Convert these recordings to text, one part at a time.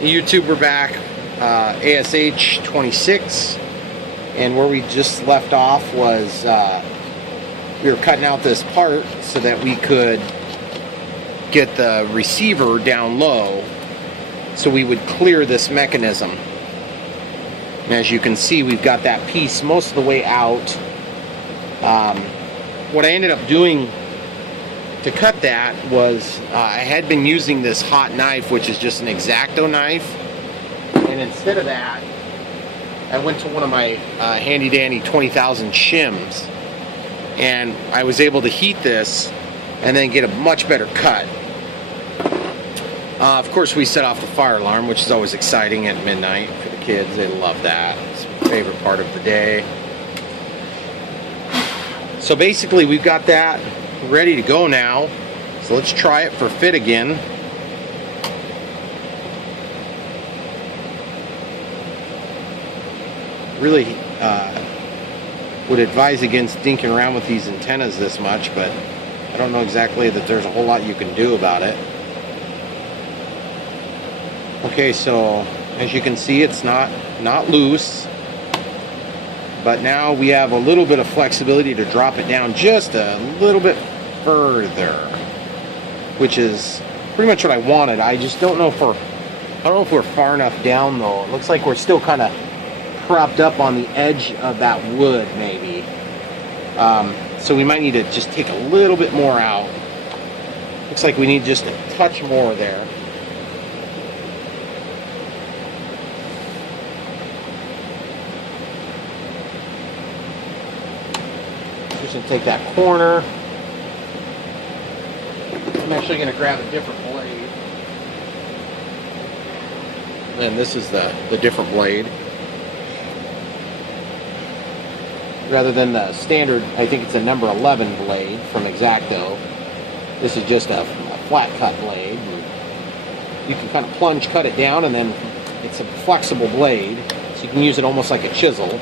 YouTube, we're back, ASH26, and where we just left off was we were cutting out this part so that we could get the receiver down low so we would clear this mechanism. And as you can see, we've got that piece most of the way out. What I ended up doing to cut that was I had been using this hot knife, which is just an X-Acto knife, and instead of that I went to one of my handy dandy 20,000 shims, and I was able to heat this and then get a much better cut. Of course, we set off the fire alarm, which is always exciting at midnight for the kids. They love that. It's my favorite part of the day. So basically we've got that ready to go now, so let's try it for fit again. Really would advise against dinking around with these antennas this much, but I don't know exactly that there's a whole lot you can do about it. Okay, so as you can see, it's not loose, but now we have a little bit of flexibility to drop it down just a little bit further, which is pretty much what I wanted. I just don't know if we're far enough down though. It looks like we're still kind of propped up on the edge of that wood maybe. So we might need to just take a little bit more out. Looks like we need just a touch more there. Just gonna take that corner. I'm actually gonna grab a different blade. And this is the different blade. Rather than the standard, I think it's a number 11 blade from X-Acto. This is just a flat cut blade. You can kind of plunge cut it down, and then it's a flexible blade, so you can use it almost like a chisel.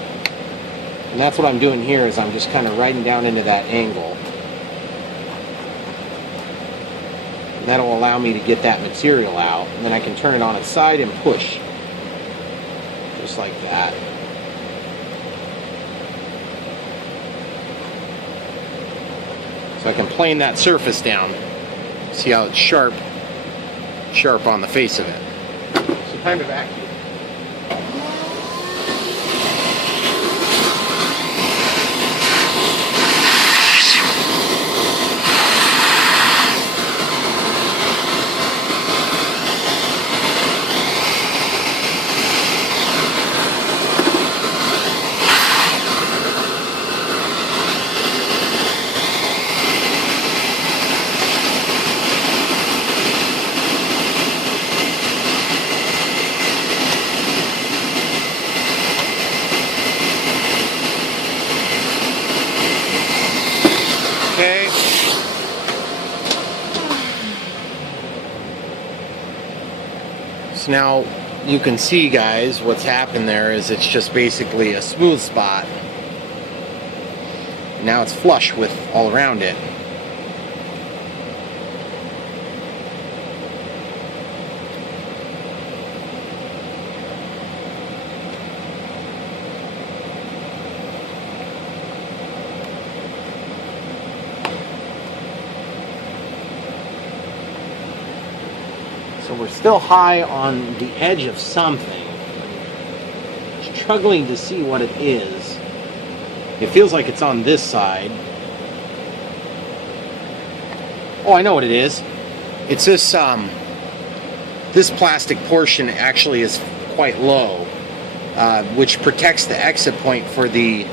And that's what I'm doing here, is I'm just kind of riding down into that angle. And that'll allow me to get that material out, and then I can turn it on its side and push. Just like that. So I can plane that surface down. See how it's sharp on the face of it. So time to vacuum. Okay. So now you can see, guys, what's happened there is it's just basically a smooth spot. Now it's flush with all around it. So we're still high on the edge of something. Struggling to see what it is. It feels like it's on this side. Oh, I know what it is. It's this this plastic portion actually is quite low, which protects the exit point for the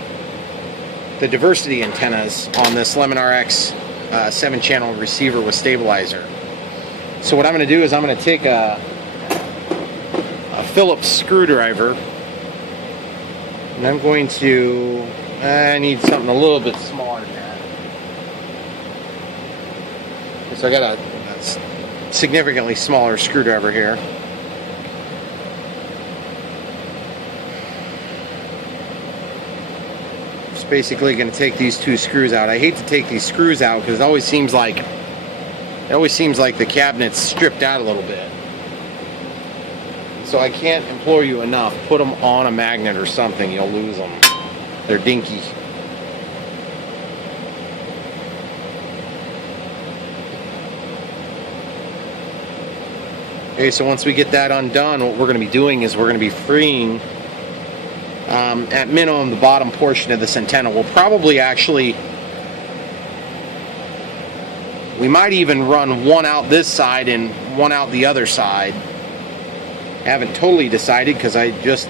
diversity antennas on this Lemon RX 7-channel receiver with stabilizer. So what I'm going to do is I'm going to take a Phillips screwdriver, and I'm going to, I need something a little bit smaller than that. So I got a significantly smaller screwdriver here. Just basically going to take these two screws out. I hate to take these screws out because it always seems like the cabinet's stripped out a little bit. So I can't implore you enough, put them on a magnet or something, you'll lose them. They're dinky. Okay, so once we get that undone, what we're going to be doing is we're going to be freeing, at minimum, the bottom portion of this antenna. We'll probably actually, we might even run one out this side and one out the other side. I haven't totally decided because I just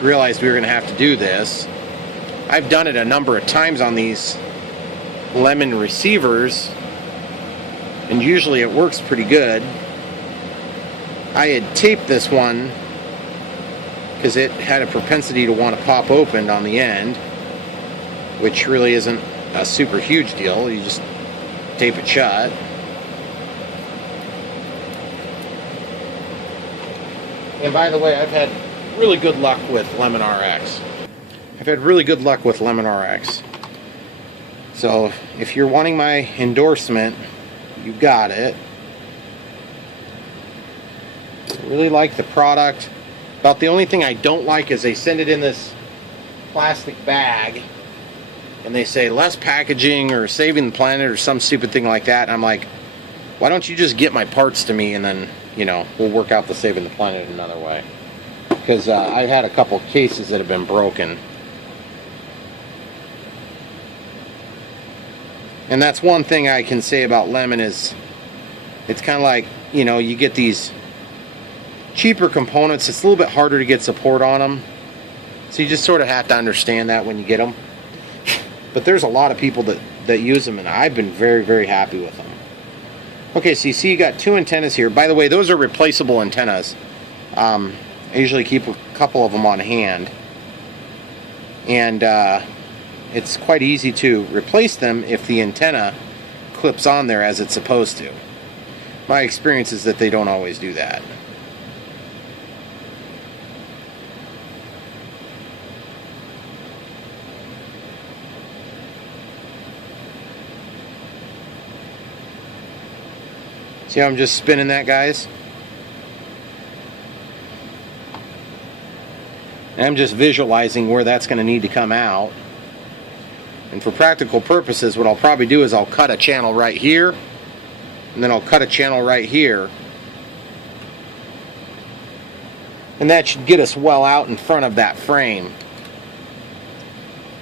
realized we were going to have to do this. I've done it a number of times on these Lemon receivers, and usually it works pretty good. I had taped this one because it had a propensity to want to pop open on the end, which really isn't a super huge deal. You just tape it shut. And by the way, I've had really good luck with Lemon RX. So if you're wanting my endorsement, you got it. I really like the product. About the only thing I don't like is they send it in this plastic bag and they say less packaging or saving the planet or some stupid thing like that. And I'm like, why don't you just get my parts to me and then, you know, we'll work out the saving the planet another way. Because I've had a couple cases that have been broken. And that's one thing I can say about Lemon is it's kind of like, you know, you get these cheaper components, it's a little bit harder to get support on them. So you just sort of have to understand that when you get them. But there's a lot of people that use them, and I've been very, very happy with them. Okay, so you see you got two antennas here. By the way, those are replaceable antennas. I usually keep a couple of them on hand. And it's quite easy to replace them if the antenna clips on there as it's supposed to. My experience is that they don't always do that. See how I'm just spinning that, guys? And I'm just visualizing where that's going to need to come out. And for practical purposes, what I'll probably do is I'll cut a channel right here, and then I'll cut a channel right here. And that should get us well out in front of that frame.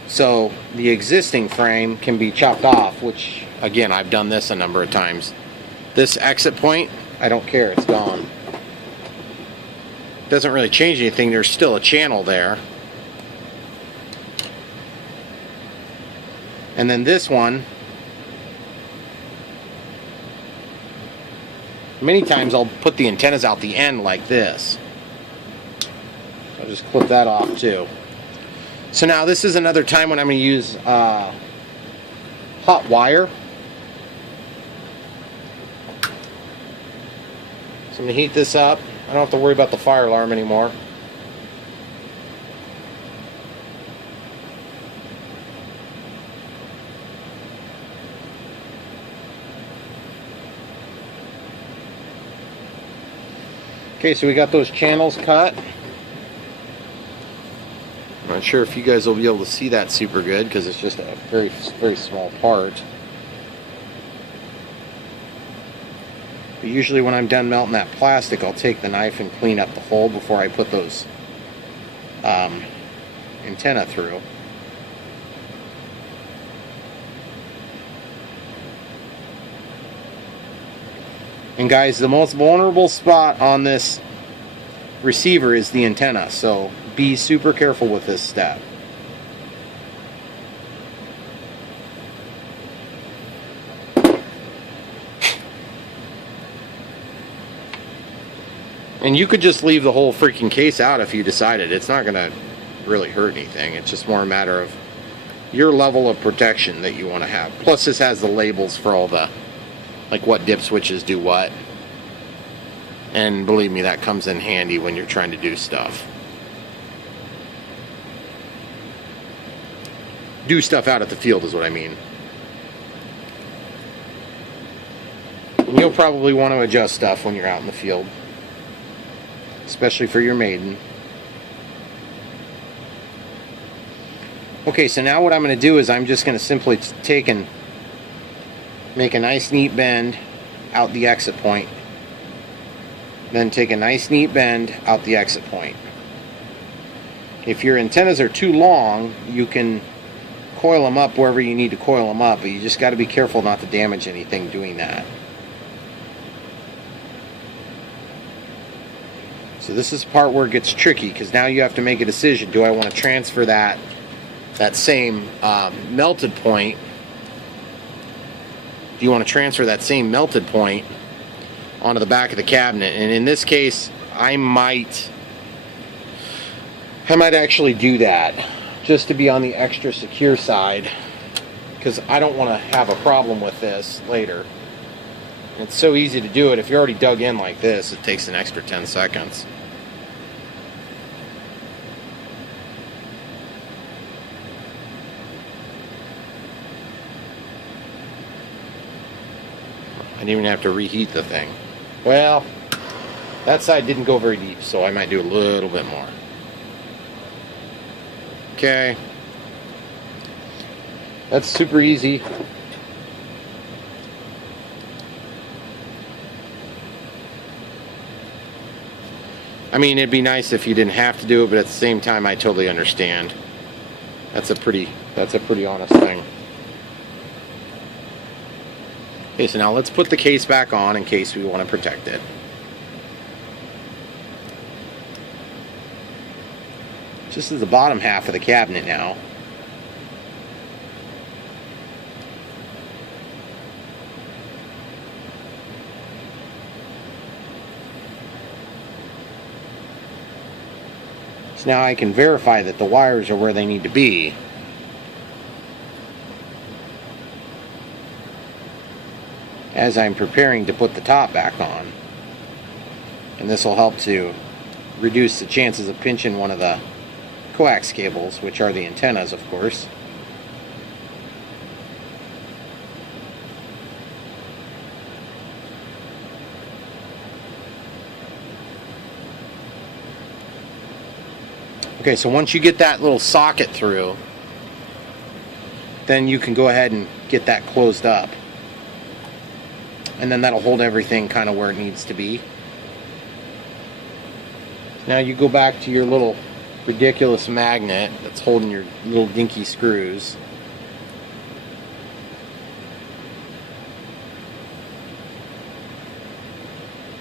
So the existing frame can be chopped off, which, again, I've done this a number of times. This exit point, I don't care, it's gone. Doesn't really change anything, there's still a channel there. And then this one, many times I'll put the antennas out the end like this. I'll just clip that off too. So now this is another time when I'm going to use hot wire. So I'm going to heat this up. I don't have to worry about the fire alarm anymore. Okay, so we got those channels cut. I'm not sure if you guys will be able to see that super good because it's just a very, very small part. But usually when I'm done melting that plastic, I'll take the knife and clean up the hole before I put those antenna through. And guys, the most vulnerable spot on this receiver is the antenna, so be super careful with this step. And you could just leave the whole freaking case out if you decided. It's not going to really hurt anything. It's just more a matter of your level of protection that you want to have. Plus this has the labels for all the, like what dip switches do what. And believe me, that comes in handy when you're trying to do stuff. Do stuff out at the field is what I mean. And you'll probably want to adjust stuff when you're out in the field. especially for your maiden. Okay, so now what I'm going to do is I'm just going to simply take and make a nice neat bend out the exit point. Then take a nice neat bend out the exit point. If your antennas are too long, you can coil them up wherever you need to coil them up, but you just got to be careful not to damage anything doing that. So this is the part where it gets tricky, because now you have to make a decision. Do I want to transfer that same melted point? Do you want to transfer that same melted point onto the back of the cabinet? And in this case, I might actually do that, just to be on the extra secure side, because I don't want to have a problem with this later. It's so easy to do it. If you're already dug in like this, it takes an extra 10 seconds. I didn't even have to reheat the thing. Well, that side didn't go very deep, so I might do a little bit more. Okay. That's super easy. I mean, it'd be nice if you didn't have to do it, but at the same time, I totally understand. That's a pretty honest thing. Okay, so now let's put the case back on in case we want to protect it. This is the bottom half of the cabinet now. So now I can verify that the wires are where they need to be. As I'm preparing to put the top back on. And this will help to reduce the chances of pinching one of the coax cables, which are the antennas, of course. Okay, so once you get that little socket through, then you can go ahead and get that closed up. And then that'll hold everything kind of where it needs to be. Now you go back to your little ridiculous magnet that's holding your little dinky screws.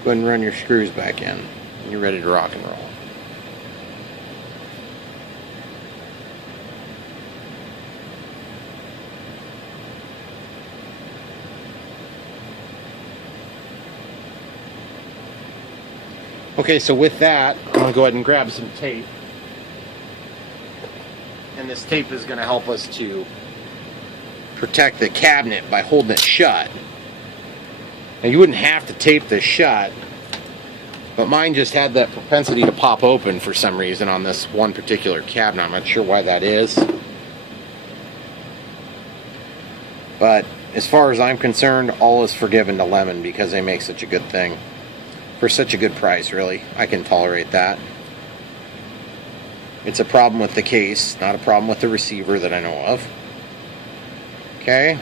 Go ahead and run your screws back in, and you're ready to rock and roll. Okay, so with that, I'm going to go ahead and grab some tape. And this tape is going to help us to protect the cabinet by holding it shut. Now, you wouldn't have to tape this shut, but mine just had that propensity to pop open for some reason on this one particular cabinet. I'm not sure why that is. But as far as I'm concerned, all is forgiven to Lemon because they make such a good thing. For such a good price, really. I can tolerate that. It's a problem with the case, not a problem with the receiver that I know of. Okay.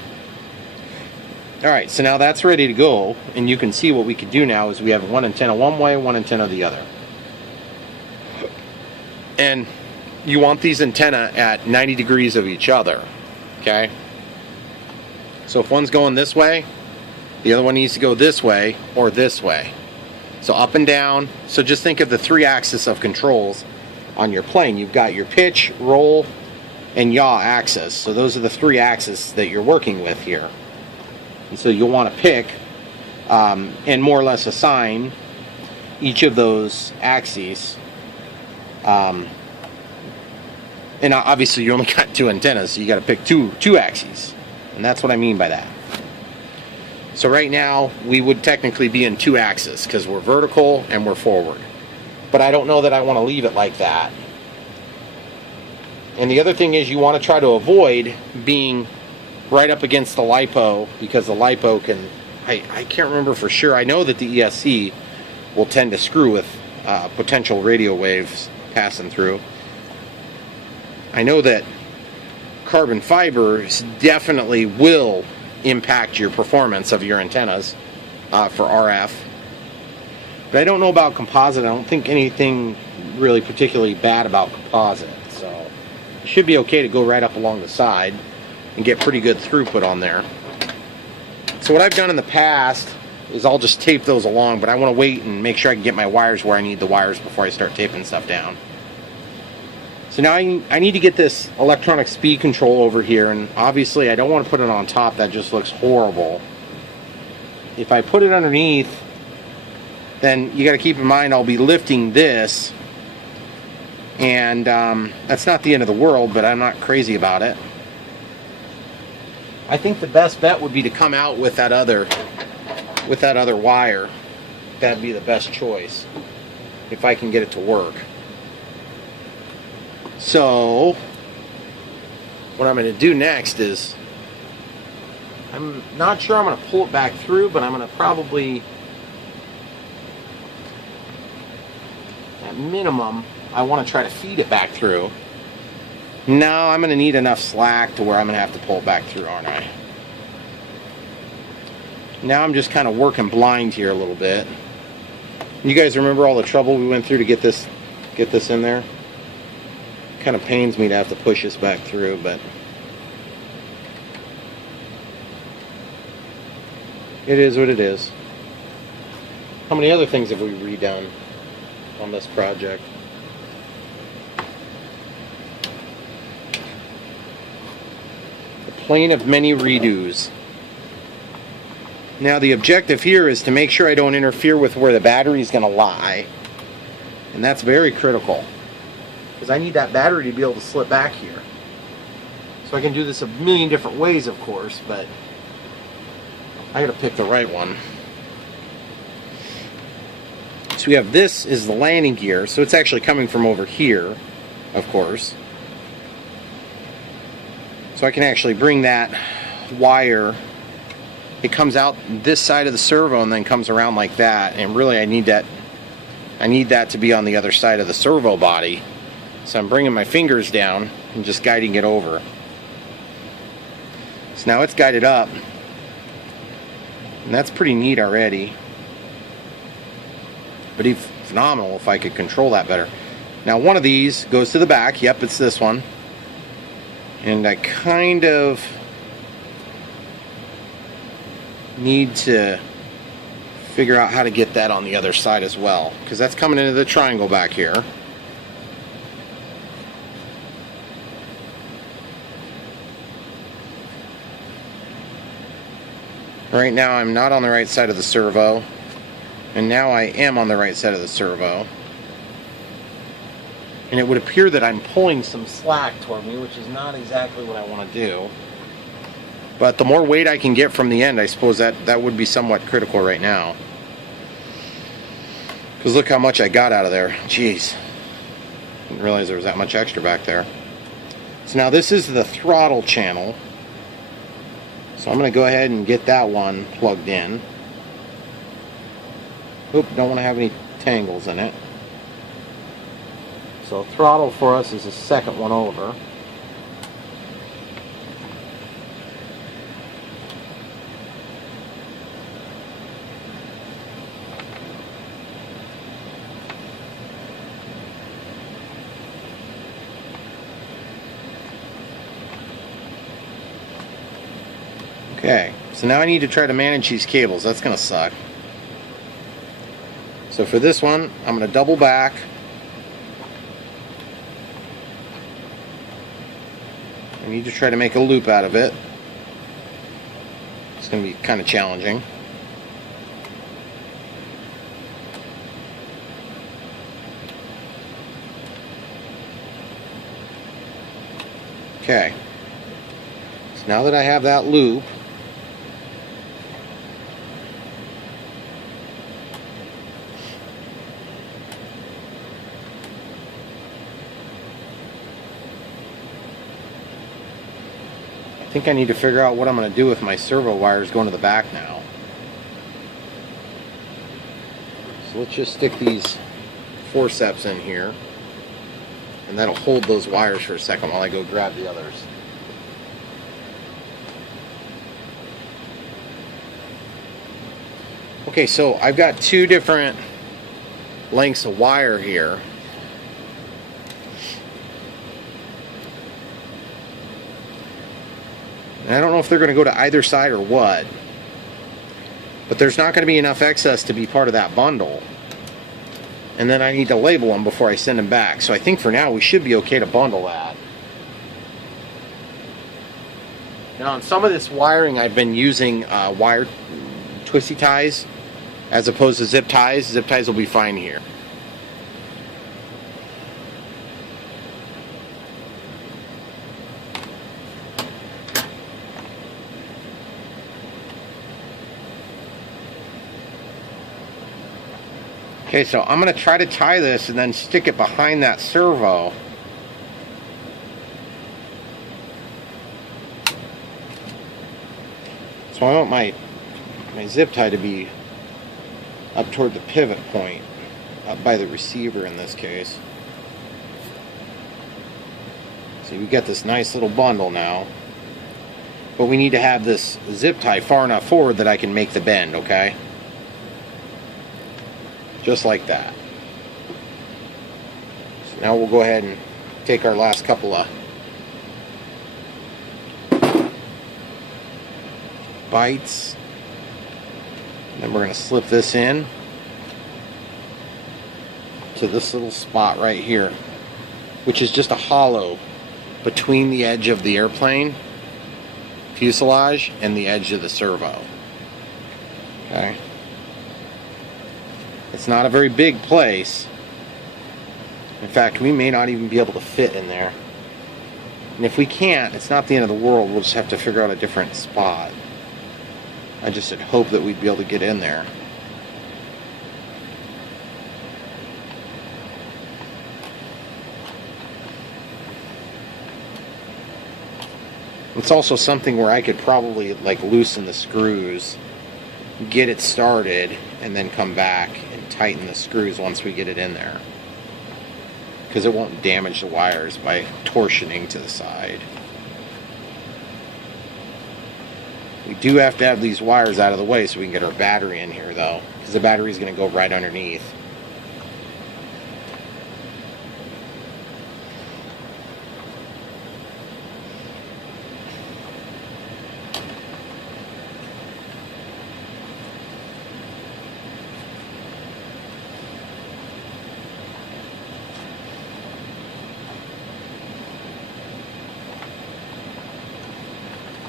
Alright, so now that's ready to go, and you can see what we can do now is we have one antenna one way, one antenna the other. And you want these antennae at 90 degrees of each other. Okay? So if one's going this way, the other one needs to go this way or this way. So up and down. So just think of the three axes of controls on your plane. You've got your pitch, roll, and yaw axis. So those are the three axes that you're working with here. And so you'll want to pick and more or less assign each of those axes. And obviously you only got two antennas, so you got to pick two axes. And that's what I mean by that. So right now, we would technically be in two axes because we're vertical and we're forward. But I don't know that I want to leave it like that. And the other thing is you want to try to avoid being right up against the LiPo because the LiPo can, I can't remember for sure. I know that the ESC will tend to screw with potential radio waves passing through. I know that carbon fibers definitely will impact your performance of your antennas for RF. But I don't know about composite. I don't think anything really particularly bad about composite. So it should be okay to go right up along the side and get pretty good throughput on there. So what I've done in the past is I'll just tape those along, but I want to wait and make sure I can get my wires where I need the wires before I start taping stuff down. So now I need to get this electronic speed control over here, and obviously I don't want to put it on top. That just looks horrible. If I put it underneath, then you got to keep in mind I'll be lifting this, and that's not the end of the world, but I'm not crazy about it. I think the best bet would be to come out with that other wire. That'd be the best choice if I can get it to work. So what I'm going to do next is, I'm not sure I'm going to pull it back through, but I'm going to probably, at minimum, I want to try to feed it back through. Now I'm going to need enough slack to where I'm going to have to pull it back through, aren't I? Now I'm just kind of working blind here a little bit. You guys remember all the trouble we went through to get this in there? Kind of pains me to have to push this back through, but it is what it is. How many other things have we redone on this project? The plane of many redos. Now the objective here is to make sure I don't interfere with where the battery is going to lie, and that's very critical, because I need that battery to be able to slip back here. So I can do this a million different ways, of course, but I got to pick the right one. So we have, this is the landing gear, so it's actually coming from over here, of course. So I can actually bring that wire, it comes out this side of the servo and then comes around like that, and really I need that to be on the other side of the servo body. So I'm bringing my fingers down and just guiding it over. So now it's guided up, and that's pretty neat already. But it's phenomenal if I could control that better. Now one of these goes to the back. Yep, it's this one. And I kind of need to figure out how to get that on the other side as well, because that's coming into the triangle back here. Right now I'm not on the right side of the servo, and now I am on the right side of the servo. And it would appear that I'm pulling some slack toward me, which is not exactly what I want to do. But the more weight I can get from the end, I suppose that would be somewhat critical right now. Because look how much I got out of there. Jeez. Didn't realize there was that much extra back there. So now this is the throttle channel. So I'm going to go ahead and get that one plugged in. Oop, don't want to have any tangles in it. So throttle for us is the second one over. Okay, so now I need to try to manage these cables. That's going to suck. So for this one, I'm going to double back. I need to try to make a loop out of it. It's going to be kind of challenging. Okay. So now that I have that loop, I think I need to figure out what I'm going to do with my servo wires going to the back now. So let's just stick these forceps in here, and that'll hold those wires for a second while I go grab the others. Okay, so I've got two different lengths of wire here. And I don't know if they're going to go to either side or what, but there's not going to be enough excess to be part of that bundle. And then I need to label them before I send them back. So I think for now we should be okay to bundle that. Now on some of this wiring I've been using wire twisty ties as opposed to zip ties. Zip ties will be fine here. Okay, so I'm going to try to tie this and then stick it behind that servo. So I want my zip tie to be up toward the pivot point, up by the receiver in this case. So we got this nice little bundle now. But we need to have this zip tie far enough forward that I can make the bend, okay? Just like that. So now we'll go ahead and take our last couple of bites. And then we're going to slip this in to this little spot right here, which is just a hollow between the edge of the airplane fuselage and the edge of the servo. Okay. It's not a very big place. In fact, we may not even be able to fit in there. And if we can't, it's not the end of the world. We'll just have to figure out a different spot. I just had hoped that we'd be able to get in there. It's also something where I could probably like loosen the screws, get it started, and then come back and tighten the screws once we get it in there. Because it won't damage the wires by torsioning to the side. We do have to have these wires out of the way so we can get our battery in here though, because the battery is going to go right underneath.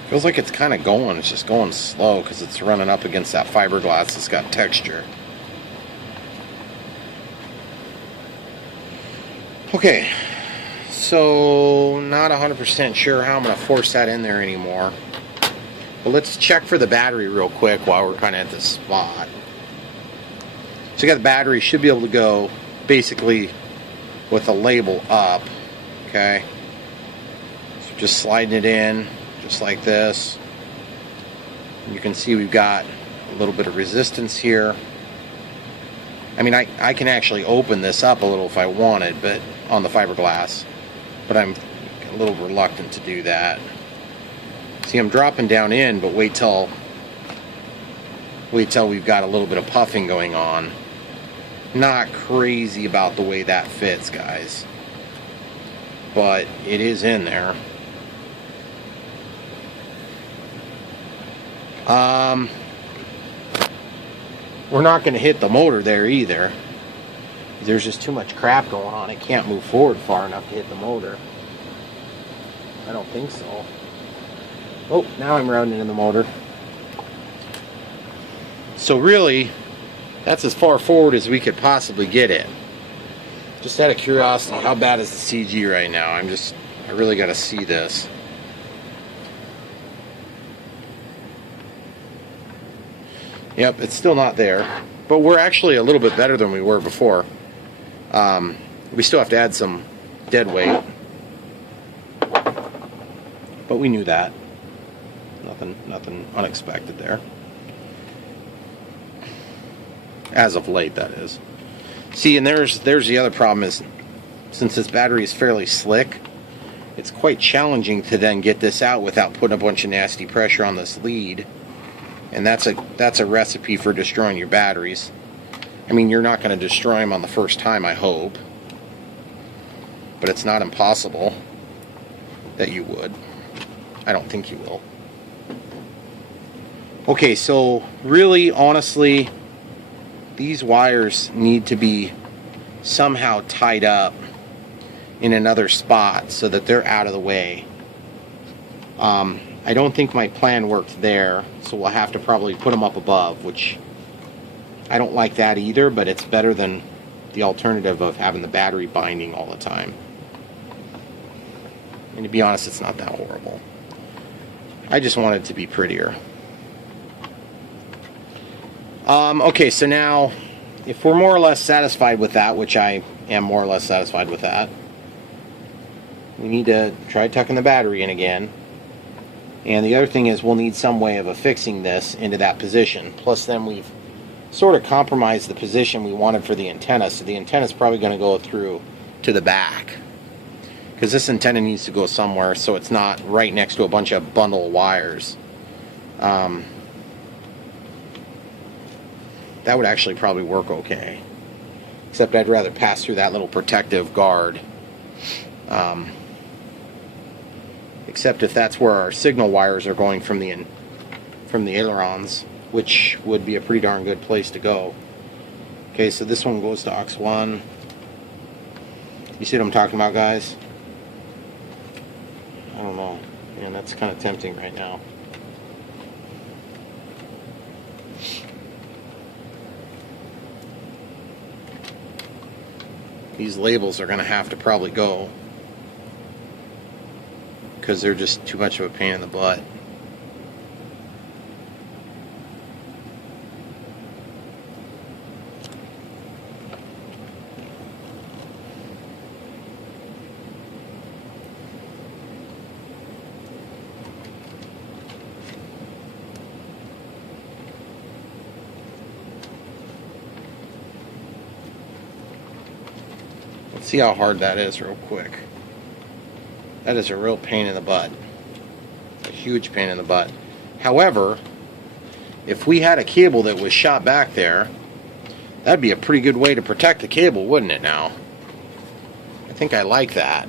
Feels like it's kind of going, it's just going slow because it's running up against that fiberglass that's got texture. Okay, so not 100% sure how I'm going to force that in there anymore. But let's check for the battery real quick while we're kind of at this spot. So you got the battery, should be able to go basically with the label up, okay? So just sliding it in. Just like this. You can see we've got a little bit of resistance here. I mean, I can actually open this up a little if I wanted, but on the fiberglass, but I'm a little reluctant to do that. See, I'm dropping down in, but wait till we've got a little bit of puffing going on. Not crazy about the way that fits, guys, but it is in there. We're not going to hit the motor there either. There's just too much crap going on. It can't move forward far enough to hit the motor. I don't think so. Oh, now I'm rounding in the motor. So really, that's as far forward as we could possibly get it. Just out of curiosity, how bad is the CG right now? I really got to see this. Yep, it's still not there, but we're actually a little bit better than we were before. We still have to add some dead weight, but we knew that. Nothing unexpected there. As of late, that is. See, and there's the other problem is, since this battery is fairly slick, it's quite challenging to then get this out without putting a bunch of nasty pressure on this lead. And that's a recipe for destroying your batteries. I mean, you're not going to destroy them on the first time, I hope. But it's not impossible that you would. I don't think you will. Okay, so really, honestly, these wires need to be somehow tied up in another spot so that they're out of the way. I don't think my plan worked there, so we'll have to probably put them up above, which I don't like that either, but it's better than the alternative of having the battery binding all the time. And to be honest, it's not that horrible. I just want it to be prettier. Okay, so now, if we're more or less satisfied with that, which I am more or less satisfied with that, we need to try tucking the battery in again. And the other thing is we'll need some way of affixing this into that position. Plus then we've sort of compromised the position we wanted for the antenna. So the antenna is probably going to go through to the back, because this antenna needs to go somewhere so it's not right next to a bunch of bundle of wires. That would actually probably work okay. Except I'd rather pass through that little protective guard. Except if that's where our signal wires are going from the ailerons, which would be a pretty darn good place to go. Okay, so this one goes to aux 1. You see what I'm talking about, guys? I don't know. Man, that's kind of tempting right now. These labels are going to have to probably go, because they're just too much of a pain in the butt. Let's see how hard that is real quick. That is a real pain in the butt. A huge pain in the butt. However, if we had a cable that was shot back there, that'd be a pretty good way to protect the cable, wouldn't it now? I think I like that.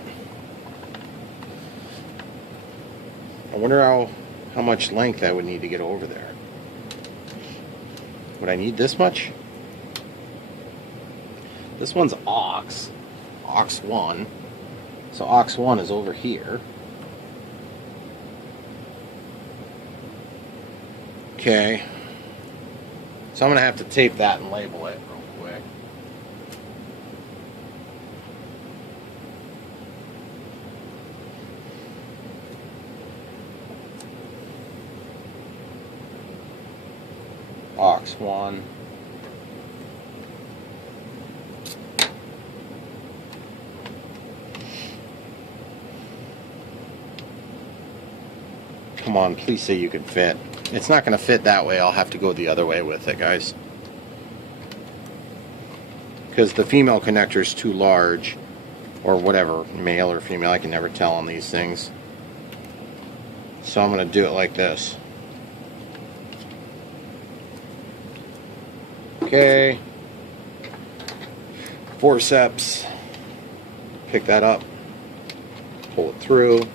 I wonder how much length I would need to get over there. Would I need this much? This one's aux 1. So aux 1 is over here. Okay. So I'm going to have to tape that and label it real quick. Aux 1. Come on, please say you can fit. It's not going to fit that way. I'll have to go the other way with it, guys. Because the female connector is too large, or whatever, male or female, I can never tell on these things. So I'm going to do it like this. Okay. Forceps. Pick that up. Pull it through.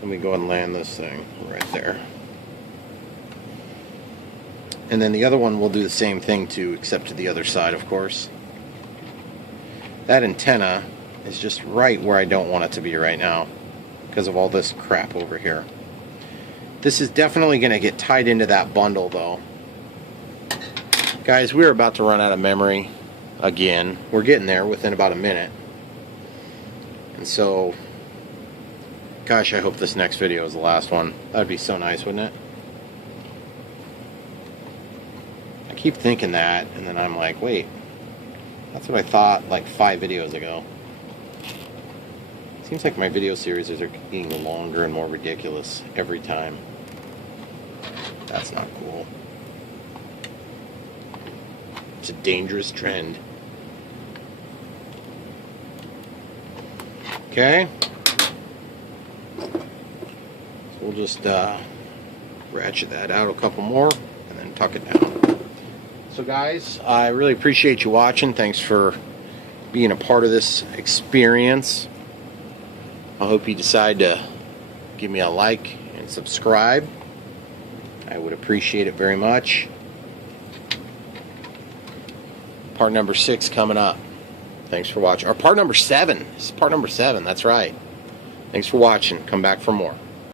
Let me go and land this thing right there. And then the other one will do the same thing too, except to the other side, of course. That antenna is just right where I don't want it to be right now, because of all this crap over here. This is definitely going to get tied into that bundle, though. Guys, we're about to run out of memory again. We're getting there within about a minute. And so, gosh, I hope this next video is the last one. That'd be so nice, wouldn't it? I keep thinking that, and then I'm like, wait, that's what I thought like 5 videos ago. Seems like my video series are getting longer and more ridiculous every time. That's not cool. It's a dangerous trend. Okay. So we'll just ratchet that out a couple more and then tuck it down. So guys, I really appreciate you watching. Thanks for being a part of this experience. I hope you decide to give me a like and subscribe. I would appreciate it very much. Part number 6 coming up. Thanks for watching. Or part number 7. This is part number 7, that's right. Thanks for watching. Come back for more.